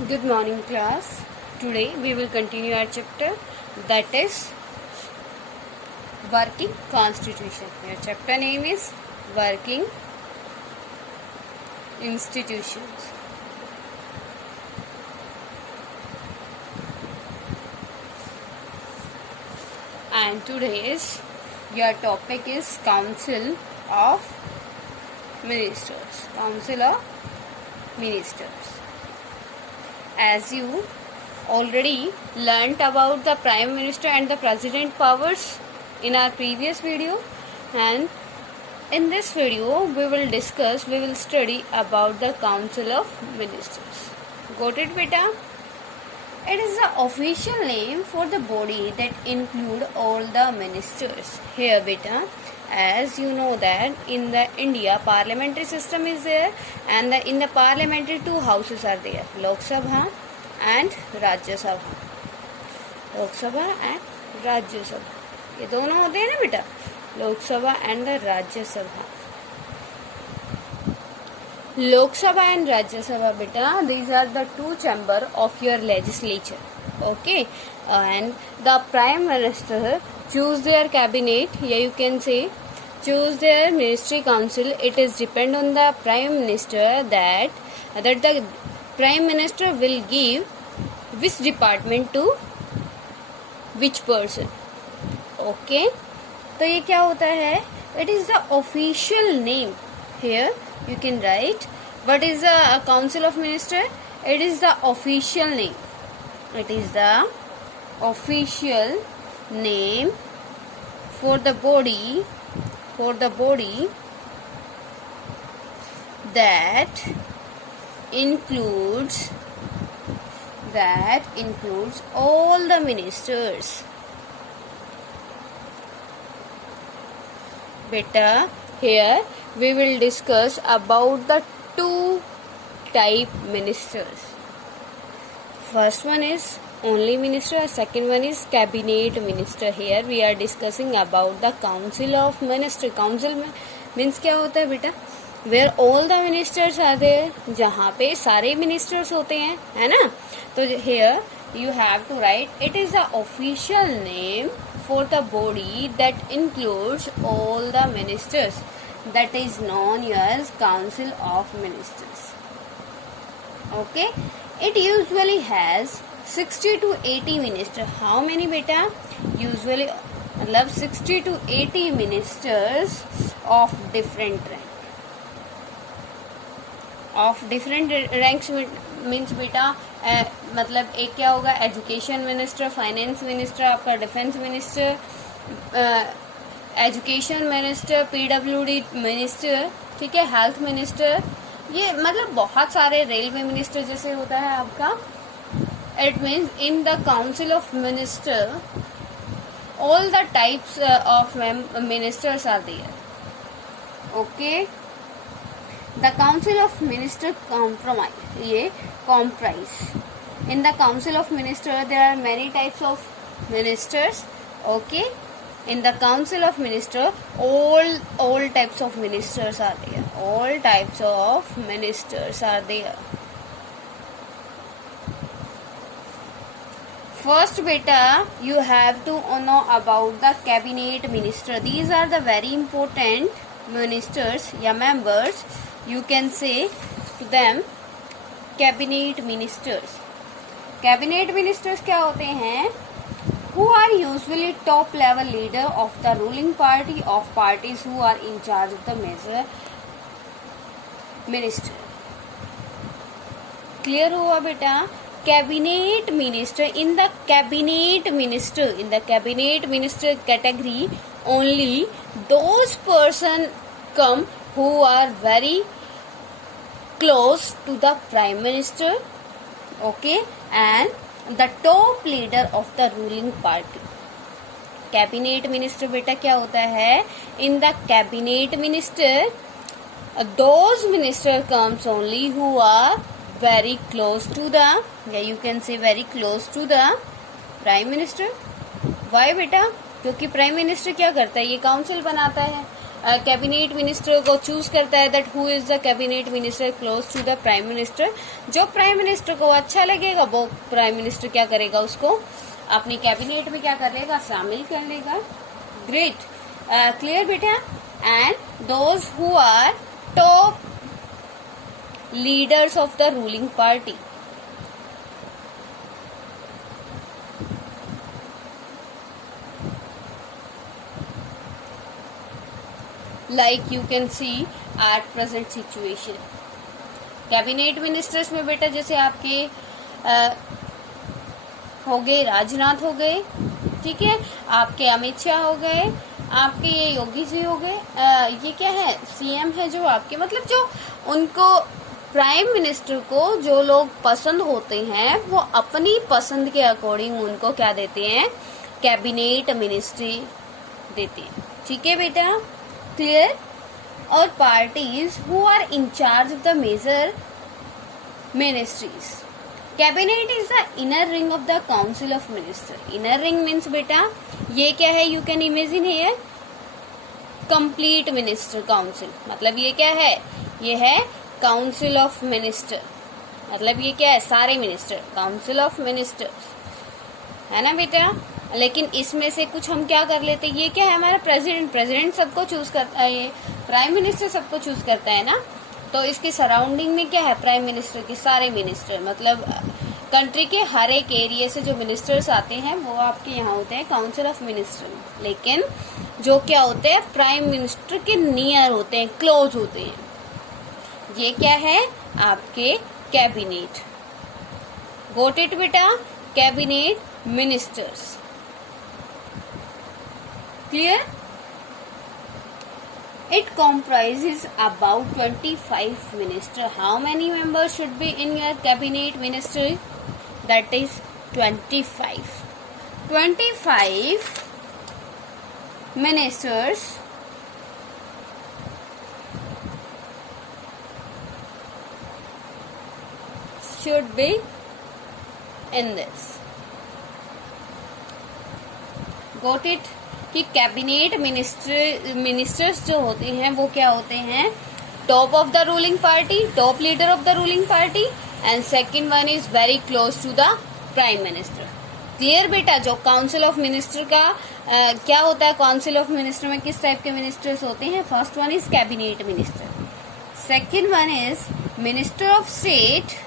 Good morning, class. Today we will continue our chapter, that is Working Constitution. Your chapter name is Working Institutions. And today's your topic is Council of Ministers. Council of Ministers. As you already learnt about the Prime Minister and the President powers in our previous video, and in this video we will study about the Council of Ministers. Got it, beta? It is the official name for the body that include all the ministers. Here, beta, as you know that in the India parliamentary system is there, and in the parliamentary two houses are there, Lok Sabha and Rajya Sabha. Lok Sabha and Rajya Sabha, ये दोनों होते हैं ना बेटा, लोक सभा and the राज्य सभा. Lok Sabha and Rajya Sabha, beta, these are the two chamber of your legislature. Okay, and the Prime Minister choose their cabinet. Yeah, you can say choose their ministry council. It is depend on the Prime Minister that the Prime Minister will give which department to which person. Okay, तो ये क्या होता है? It is the official name. Here you can write what is the Council of Minister. It is the official name. It is the official name for the body that includes all the ministers. Beta, here we will discuss about the two type ministers. First one is only minister, second one is cabinet minister. Here we are discussing about the council of minister. Council means क्या होता है बेटा? Where all the ministers are there, जहाँ पे सारे ministers होते हैं, है ना? तो here you have to write it is the official name for the body that includes all the ministers. That is known as Council of Ministers. Okay, it usually has 60 to 80 ministers. How many, beta? Usually 60 to 80 ministers of different rank. Of different ranks means बेटा मतलब एक क्या होगा, education minister, finance minister, आपका defence minister, education minister, PWD minister, ठीक है, health minister, ये मतलब बहुत सारे, रेलवे मिनिस्टर जैसे होता है आपका. It means in the council of minister all the types of ministers are there. Okay, the council of minister comprise. In the council of minister there are many types of ministers. Okay, in the council of minister all types of ministers are there. All types of ministers are there. First, beta, you have to know about the cabinet minister. These are the very important ministers या members. You can say to them cabinet ministers. Cabinet ministers क्या होते हैं? Who are usually top level leader of the ruling party of parties who are in charge of the major minister. Clear हुआ बेटा? Cabinet minister, in the cabinet minister category only those person come who are very close to the prime minister, okay, and the top leader of the ruling party. Cabinet minister बेटा क्या होता है? In the cabinet minister those minister comes only who are very close to the, you can say very close to the prime minister. Why बेटा? क्योंकि prime minister क्या करता है? ये काउंसिल बनाता है कैबिनेट मिनिस्टर को चूज करता है, that who is the cabinet minister close to the prime minister. जो प्राइम मिनिस्टर को अच्छा लगेगा वो प्राइम मिनिस्टर क्या करेगा, उसको अपनी कैबिनेट में क्या कर लेगा, शामिल कर लेगा। ग्रेट, क्लियर बेटा। And those who are top leaders of the ruling party, like you can see at present situation। Cabinet ministers में बेटा जैसे आपके हो गए राजनाथ हो गए, ठीक है, आपके अमित शाह हो गए, आपके ये योगी जी हो गए, ये क्या है, सीएम है जो आपके, मतलब जो उनको प्राइम मिनिस्टर को जो लोग पसंद होते हैं वो अपनी पसंद के अकॉर्डिंग उनको क्या देते हैं, कैबिनेट मिनिस्ट्री देते हैं। ठीक है बेटा, क्लियर। और parties who are in charge of the major ministries, cabinet is the inner ring of the council of minister. Inner ring means बेटा ये क्या है, you can imagine here complete minister council, मतलब ये क्या है, ये है काउंसिल ऑफ मिनिस्टर, मतलब ये क्या है, सारे मिनिस्टर, काउंसिल ऑफ मिनिस्टर्स, है ना बेटा। लेकिन इसमें से कुछ हम क्या कर लेते हैं, ये क्या है हमारा प्रेसिडेंट सबको चूज करता है, ये प्राइम मिनिस्टर सबको चूज करता है ना, तो इसके सराउंडिंग में क्या है, प्राइम मिनिस्टर के सारे मिनिस्टर, मतलब कंट्री के हर एक एरिया से जो मिनिस्टर्स आते हैं वो आपके यहाँ होते हैं काउंसिल ऑफ मिनिस्टर। लेकिन जो क्या होते हैं, प्राइम मिनिस्टर के नियर होते हैं, क्लोज होते हैं, ये क्या है आपके कैबिनेट। गोट इट बेटा, cabinet ministers, clear. It comprises about 25 ministers. How many members should be in your cabinet ministry? That is 25. 25 ministers should be in this. Got it? कि कैबिनेट मिनिस्टर्स जो होते हैं वो क्या होते हैं, top of the ruling party, top leader of the ruling party, and second one is very close to the prime minister. Clear बेटा। जो काउंसिल ऑफ मिनिस्टर का क्या होता है, काउंसिल ऑफ मिनिस्टर में किस टाइप के मिनिस्टर्स होते हैं, first one is cabinet minister, second one is minister of state,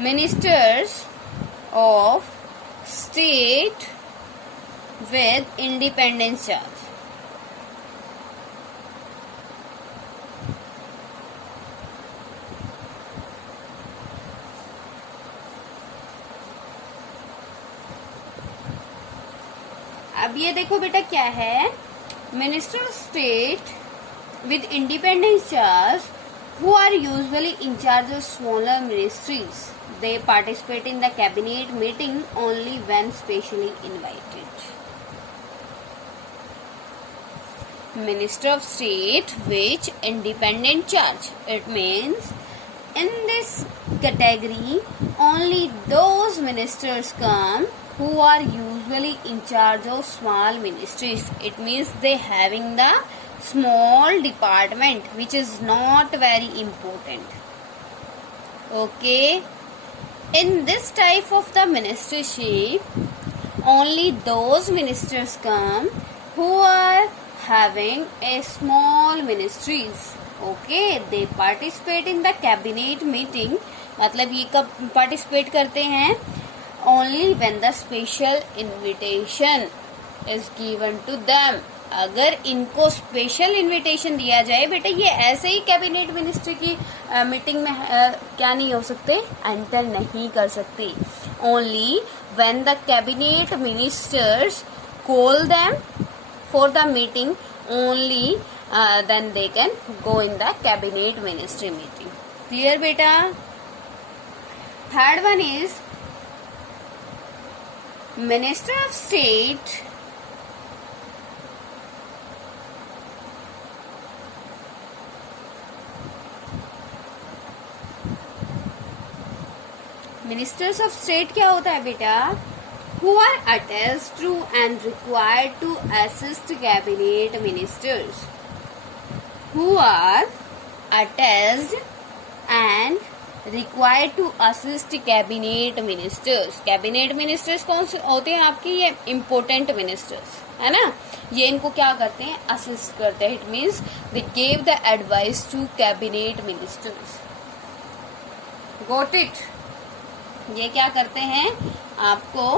ministers of state with independence charge। अब ये देखो बेटा क्या है, minister of state with independence charge who are usually in charge of smaller ministries, they participate in the cabinet meeting only when specially invited। Minister of State which independent charge, it means in this category only those ministers come who are usually in charge of small ministries, it means they having the small department which is not very important। Okay, in this type of the ministership only those ministers come who are having a small ministries। Okay, they participate in the cabinet meeting, मतलब ये कब participate करते हैं, only when the special invitation is given to them। अगर इनको special invitation दिया जाए बेटा, ये ऐसे ही कैबिनेट मिनिस्ट्री की मीटिंग में क्या नहीं हो सकते, एंटर नहीं कर सकते। Only when the cabinet ministers call them for the meeting, only then they can go in the cabinet ministry meeting. Clear बेटा। Third one is minister of state ministers of state क्या होता है बेटा, who are attached to and required to assist cabinet ministers. Who are attached and required to assist cabinet ministers. cabinet ministers कौन से होते हैं आपके? ये important ministers है ना, ये इनको क्या करते हैं? असिस्ट करते हैं. It means they gave the advice to cabinet ministers. Got it? ये क्या करते हैं? आपको